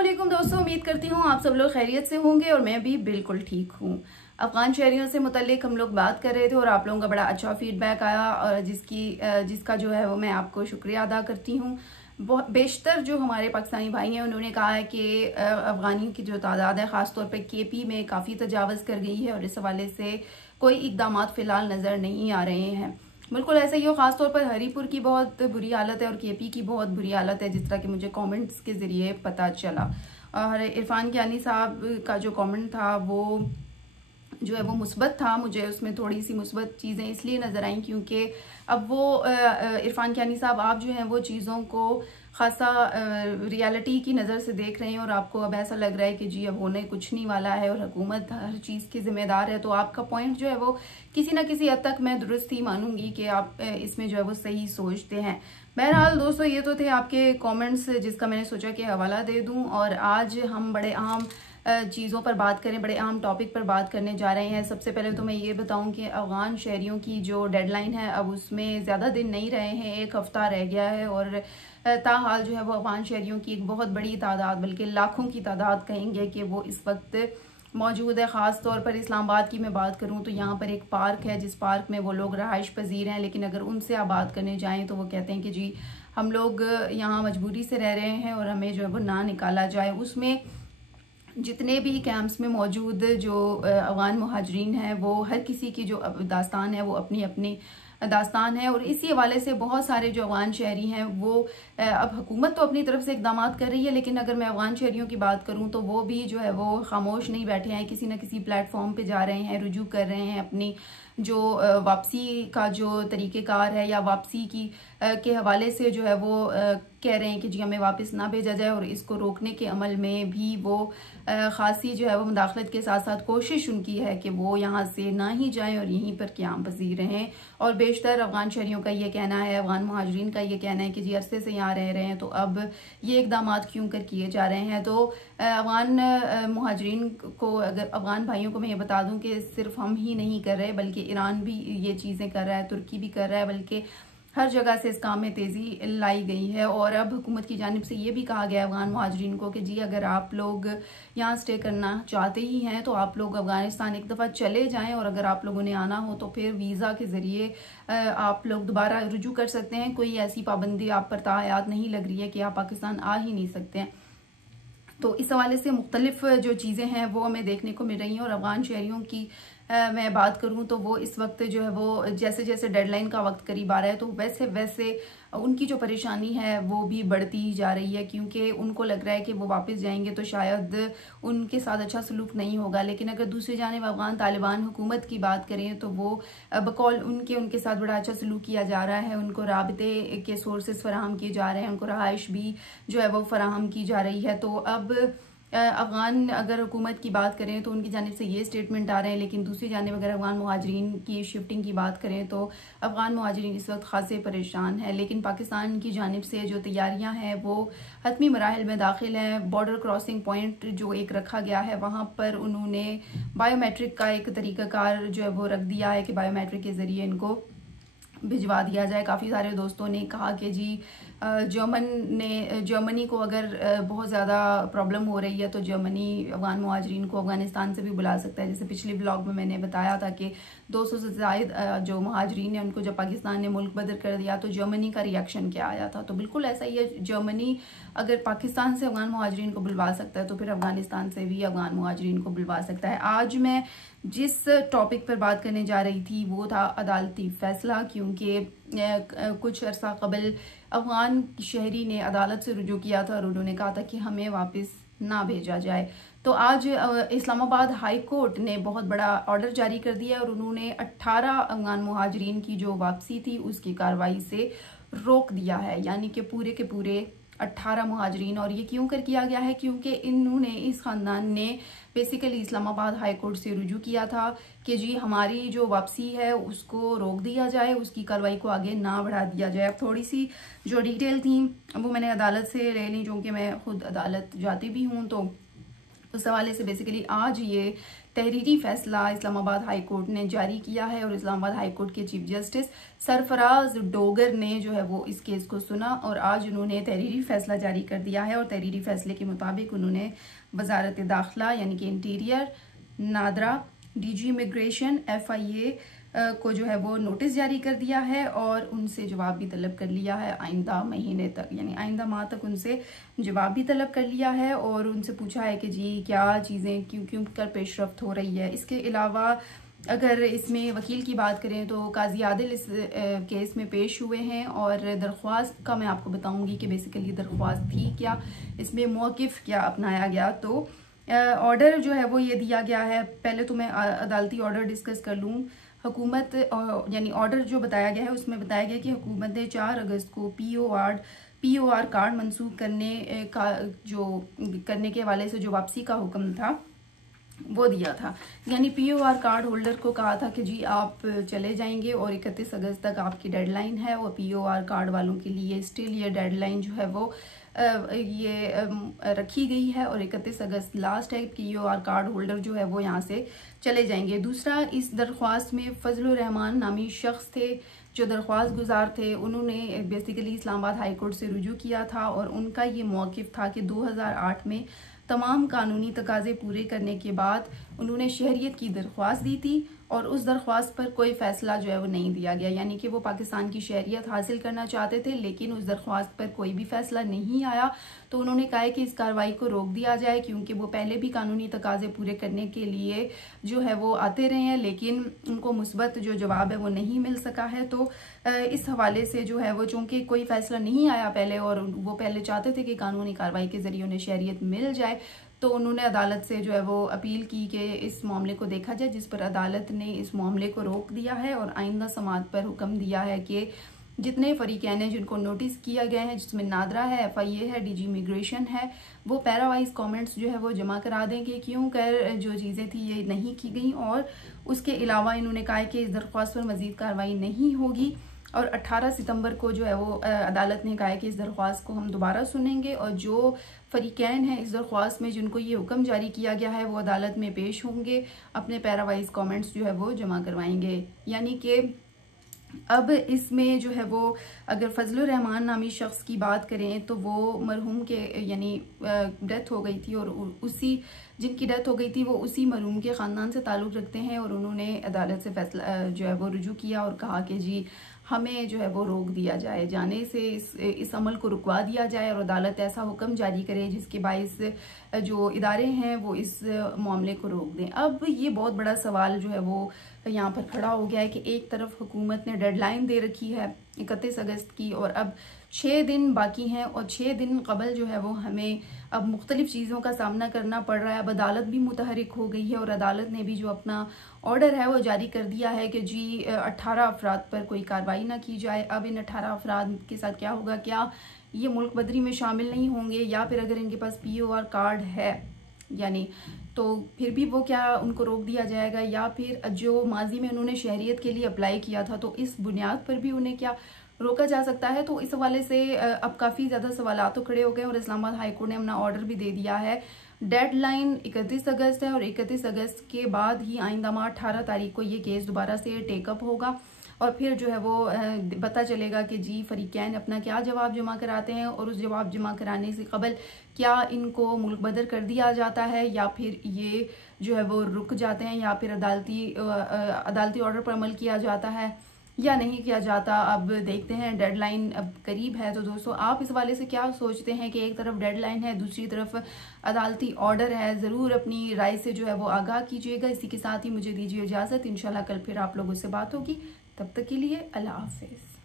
वालेकुम दोस्तों, उम्मीद करती हूँ आप सब लोग खैरियत से होंगे और मैं भी बिल्कुल ठीक हूँ। अफगान शहरियों से मुतल्लिक हम लोग बात कर रहे थे और आप लोगों का बड़ा अच्छा फीडबैक आया और जिसका जो है वो मैं आपको शुक्रिया अदा करती हूँ। बहुत बेशतर जो हमारे पाकिस्तानी भाई हैं उन्होंने कहा है कि अफगानियों की जो तादाद है ख़ासतौर पर केपी में काफ़ी तजावज़ कर गई है और इस हवाले से कोई इकदाम फ़िलहाल नज़र नहीं आ रहे हैं। बिल्कुल ऐसा ही हो, खासतौर पर हरीपुर की बहुत बुरी हालत है और केपी की बहुत बुरी हालत है, जिस तरह की मुझे कमेंट्स के ज़रिए पता चला। और इरफान कियानी साहब का जो कमेंट था वो जो है वो मुस्बत था, मुझे उसमें थोड़ी सी मुस्बत चीज़ें इसलिए नज़र आई क्योंकि अब वो इरफान कियानी साहब आप जो हैं वो चीज़ों को खासा रियलिटी की नज़र से देख रहे हैं और आपको अब ऐसा लग रहा है कि जी अब होने कुछ नहीं वाला है और हुकूमत हर चीज़ की जिम्मेदार है। तो आपका पॉइंट जो है वो किसी ना किसी हद तक मैं दुरुस्त ही मानूंगी कि आप इसमें जो है वो सही सोचते हैं। बहरहाल दोस्तों, ये तो थे आपके कमेंट्स जिसका मैंने सोचा कि हवाला दे दूं और आज हम बड़े अहम चीज़ों पर बात करें, बड़े अहम टॉपिक पर बात करने जा रहे हैं। सबसे पहले तो मैं ये बताऊं कि अफगान शहरियों की जो डेडलाइन है अब उसमें ज़्यादा दिन नहीं रहे हैं, एक हफ्ता रह गया है और ताहाल जो है वो अफगान शहरियों की एक बहुत बड़ी तादाद, बल्कि लाखों की तादाद कहेंगे कि वो इस वक्त मौजूद है। ख़ास तौर पर इस्लामाबाद की मैं बात करूं तो यहाँ पर एक पार्क है जिस पार्क में वो लोग रहाइश पजीर हैं, लेकिन अगर उनसे आप बात करने जाएं तो वो कहते हैं कि जी हम लोग यहाँ मजबूरी से रह रहे हैं और हमें जो है वो ना निकाला जाए। उसमें जितने भी कैंप्स में मौजूद जो अफगान मुहाजिरीन हैं वो हर किसी की जो दास्तान है वो अपनी अपनी दास्तान है और इसी हवाले से बहुत सारे जो अफगान शहरी हैं वो अब हुकूमत तो अपनी तरफ से इकदाम कर रही है, लेकिन अगर मैं अफगान शहरियों की बात करूं तो वो भी जो है वो खामोश नहीं बैठे हैं, किसी न किसी प्लेटफॉर्म पे जा रहे हैं, रुजू कर रहे हैं अपनी जो वापसी का जो तरीक़ेकार है या वापसी की के हवाले से जो है वो कह रहे हैं कि जी हमें वापस ना भेजा जाए और इसको रोकने के अमल में भी वो खासी जो है वो मुदाखलत के साथ साथ कोशिश उनकी है कि वो यहाँ से ना ही जाएं और यहीं पर क़याम पज़ीर रहें। और बेशतर अफगान शहरियों का ये कहना है, अफगान मुहाजिरीन का ये कहना है कि जी अरसे से यहाँ रह रहे हैं तो अब ये इकदाम क्यों कर किए जा रहे हैं। तो अफगान मुहाजिरीन को, अगर अफगान भाइयों को मैं ये बता दूं कि सिर्फ हम ही नहीं कर रहे बल्कि ईरान भी ये चीज़ें कर रहा है, तुर्की भी कर रहा है, बल्कि हर जगह से इस काम में तेज़ी लाई गई है। और अब हुकूमत की जानिब से ये भी कहा गया है अफगान मुहाजिरीन को कि जी अगर आप लोग यहाँ स्टे करना चाहते ही हैं तो आप लोग अफगानिस्तान एक दफ़ा चले जाएं और अगर आप लोगों ने आना हो तो फिर वीज़ा के ज़रिए आप लोग दोबारा रुजू कर सकते हैं। कोई ऐसी पाबंदी आप पर तायात नहीं लग रही है कि आप पाकिस्तान आ ही नहीं सकते हैं। तो इस हवाले से मुख्तलिफ जो चीज़ें हैं वो हमें देखने को मिल रही हैं। और अफगान शहरियों की मैं बात करूं तो वो इस वक्त जो है वो जैसे जैसे डेडलाइन का वक्त करीब आ रहा है तो वैसे वैसे उनकी जो परेशानी है वो भी बढ़ती ही जा रही है, क्योंकि उनको लग रहा है कि वो वापस जाएंगे तो शायद उनके साथ अच्छा सलूक नहीं होगा। लेकिन अगर दूसरी जानिब अफगान तालिबान हुकूमत की बात करें तो वो बकौल उनके साथ बड़ा अच्छा सलूक किया जा रहा है, उनको राबते के सोर्सेस फराहम किए जा रहे हैं, उनको रहाइश भी जो है वो फराहम की जा रही है। तो अब अफगान अगर हुकूमत की बात करें तो उनकी जानिब से ये स्टेटमेंट आ रहे हैं, लेकिन दूसरी जानिब अगर अफगान मुहाजिरीन की शिफ्टिंग की बात करें तो अफगान मुहाजिरीन इस वक्त खासे परेशान है। लेकिन पाकिस्तान की जानिब से जो तैयारियां हैं वो हतमी मराहिल में दाखिल हैं। बॉर्डर क्रॉसिंग पॉइंट जो एक रखा गया है वहाँ पर उन्होंने बायोमेट्रिक का एक तरीक़ाकार जो है वो रख दिया है कि बायोमेट्रिक के ज़रिए इनको भिजवा दिया जाए। काफ़ी सारे दोस्तों ने कहा कि जी जर्मनी को अगर बहुत ज़्यादा प्रॉब्लम हो रही है तो जर्मनी अफगान मुहाजिरीन को अफगानिस्तान से भी बुला सकता है। जैसे पिछले ब्लॉग में मैंने बताया था कि 200 से ज़्यादा जो मुहाजिरीन हैं उनको जब पाकिस्तान ने मुल्क बदर कर दिया तो जर्मनी का रिएक्शन क्या आया था। तो बिल्कुल ऐसा ही है, जर्मनी अगर पाकिस्तान से अफगान मुहाजिरीन को बुलवा सकता है तो फिर अफगानिस्तान से भी अफगान मुहाजिरीन को बुलवा सकता है। आज मैं जिस टॉपिक पर बात करने जा रही थी वो था अदालती फैसला, क्योंकि कुछ अर्सा कबल अफगान शहरी ने अदालत से रुजू किया था और उन्होंने कहा था कि हमें वापस ना भेजा जाए। तो आज इस्लामाबाद हाई कोर्ट ने बहुत बड़ा ऑर्डर जारी कर दिया और उन्होंने 18 अफगान मुहाजिरीन की जो वापसी थी उसकी कार्रवाई से रोक दिया है, यानी कि पूरे के पूरे 18 मुहाजिरीन। और ये क्यों कर किया गया है, क्योंकि इन्होंने, इस खानदान ने बेसिकली इस्लामाबाद हाई कोर्ट से रुजू किया था कि जी हमारी जो वापसी है उसको रोक दिया जाए, उसकी कार्रवाई को आगे ना बढ़ा दिया जाए। अब थोड़ी सी जो डिटेल थी वो मैंने अदालत से ले ली, जो कि मैं खुद अदालत जाती भी हूँ, तो उस हवाले से बेसिकली आज ये तहरीरी फैसला इस्लामाबाद हाई कोर्ट ने जारी किया है और इस्लामाबाद हाई कोर्ट के चीफ जस्टिस सरफराज डोगर ने जो है वो इस केस को सुना और आज उन्होंने तहरीरी फैसला जारी कर दिया है। और तहरीरी फैसले के मुताबिक उन्होंने वजारत दाखिला यानी कि interior, NADRA, DG immigration, FIA को जो है वो नोटिस जारी कर दिया है और उनसे जवाब भी तलब कर लिया है आइंदा महीने तक, यानी आइंदा माह तक उनसे जवाब भी तलब कर लिया है और उनसे पूछा है कि जी क्या चीज़ें क्यों क्यों कर पेशरफ्त हो रही है। इसके अलावा अगर इसमें वकील की बात करें तो काजी आदिल इस केस में पेश हुए हैं और दरख्वास्त का मैं आपको बताऊंगी कि बेसिकली दरख्वास्त थी क्या, इसमें मौक़िफ़ क्या अपनाया गया। तो ऑर्डर जो है वो ये दिया गया है। पहले तो मैं अदालती ऑर्डर डिस्कस कर लूँ। हुकूमत यानी ऑर्डर जो बताया गया है उसमें बताया गया कि हुकूमत ने 4 अगस्त को POR कार्ड मंसूख करने के हवाले से जो वापसी का हुक्म था वो दिया था। यानी POR कार्ड होल्डर को कहा था कि जी आप चले जाएंगे और 31 अगस्त तक आपकी डेडलाइन है और POR कार्ड वालों के लिए स्टिल ये डेडलाइन जो है वो रखी गई है और 31 अगस्त लास्ट है। POR कार्ड होल्डर जो है वो यहाँ से चले जाएंगे। दूसरा, इस दरख्वास्त में फजलुर रहमान नामी शख्स थे जो दरख्वास्त गुजार थे, उन्होंने बेसिकली इस्लामाबाद हाई कोर्ट से रुजू किया था और उनका ये मौक़िफ़ था कि 2008 में तमाम कानूनी तकाज़े पूरे करने के बाद उन्होंने शहरियत की दरख्वास्त दी थी और उस दरख्वास्त पर कोई फ़ैसला जो है वो नहीं दिया गया, यानी कि वो पाकिस्तान की शहरियत हासिल करना चाहते थे लेकिन उस दरख्वास्त पर कोई भी फ़ैसला नहीं आया। तो उन्होंने कहा है कि इस कार्रवाई को रोक दिया जाए क्योंकि वो पहले भी कानूनी तकाज़े पूरे करने के लिए जो है वो आते रहे हैं लेकिन उनको मुस्बत जो जवाब है वो नहीं मिल सका है। तो इस हवाले से जो है वो चूँकि कोई फ़ैसला नहीं आया पहले और वो पहले चाहते थे कि कानूनी कार्रवाई के ज़रिए उन्हें शहरियत मिल जाए, तो उन्होंने अदालत से जो है वो अपील की कि इस मामले को देखा जाए, जिस पर अदालत ने इस मामले को रोक दिया है और आइंदा समाअत पर हुक्म दिया है कि जितने फरीकैन हैं जिनको नोटिस किया गया है, जिसमें नादरा है, FIA है, DG इमिग्रेशन है, वो पैरावाइज कमेंट्स जो है वो जमा करा देंगे क्यों कर जो चीज़ें थी ये नहीं की गई। और उसके अलावा इन्होंने कहा है कि इस दरख्वास्त पर मज़ीद कार्रवाई नहीं होगी और 18 सितंबर को जो है वो अदालत ने कहा है कि इस दरख्वास्त को हम दोबारा सुनेंगे और जो फरीकैन हैं इस दरख्वास्त में जिनको ये हुक्म जारी किया गया है वो अदालत में पेश होंगे, अपने पैरावाइज कमेंट्स जो है वो जमा करवाएंगे। यानी कि अब इसमें जो है वो अगर फजलुर रहमान नामी शख्स की बात करें तो वो मरहूम के यानी डेथ हो गई थी और उसी जिनकी डेथ हो गई थी वो उसी मरहूम के ख़ानदान से ताल्लुक़ रखते हैं और उन्होंने अदालत से फैसला जो है वो रुजू किया और कहा कि जी हमें जो है वो रोक दिया जाए, जाने से इस अमल को रुकवा दिया जाए और अदालत ऐसा हुक्म जारी करे जिसके बाइस जो इदारे हैं वो इस मामले को रोक दें। अब ये बहुत बड़ा सवाल जो है वो यहाँ पर खड़ा हो गया है कि एक तरफ हुकूमत ने डेडलाइन दे रखी है 31 अगस्त की और अब 6 दिन बाकी हैं और 6 दिन कबल जो है वो हमें अब मुख्तलिफ चीज़ों का सामना करना पड़ रहा है। अब अदालत भी मुतहरिक हो गई है और अदालत ने भी जो अपना ऑर्डर है वो जारी कर दिया है कि जी 18 अफराद पर कोई कार्रवाई ना की जाए। अब इन 18 अफराद के साथ क्या होगा, क्या ये मुल्क बदरी में शामिल नहीं होंगे या फिर अगर इनके पास POR कार्ड है यानी तो फिर भी वो क्या उनको रोक दिया जाएगा या फिर जो माजी में उन्होंने शहरियत के लिए अप्लाई किया था तो इस बुनियाद पर भी उन्हें क्या रोका जा सकता है। तो इस हवाले से अब काफ़ी ज़्यादा सवाल तो खड़े हो गए और इस्लामाबाद हाई कोर्ट ने अपना ऑर्डर भी दे दिया है। डेडलाइन 31 अगस्त है और 31 अगस्त के बाद ही आइंदा माह 18 तारीख को ये केस दोबारा से टेकअप होगा और फिर जो है वो पता चलेगा कि जी फरीकैन अपना क्या जवाब जमा कराते हैं और उस जवाब जमा कराने से कबल क्या इनको मुल्क बदर कर दिया जाता है या फिर ये जो है वो रुक जाते हैं या फिर अदालती ऑर्डर पर अमल किया जाता है या नहीं किया जाता। अब देखते हैं, डेडलाइन अब करीब है। तो दोस्तों आप इस वाले से क्या सोचते हैं कि एक तरफ डेडलाइन है दूसरी तरफ अदालती ऑर्डर है, ज़रूर अपनी राय से जो है वो आगाह कीजिएगा। इसी के साथ ही मुझे दीजिए इजाज़त, इंशाल्लाह कल फिर आप लोगों से बात होगी। तब तक के लिए अल्लाह हाफिज़।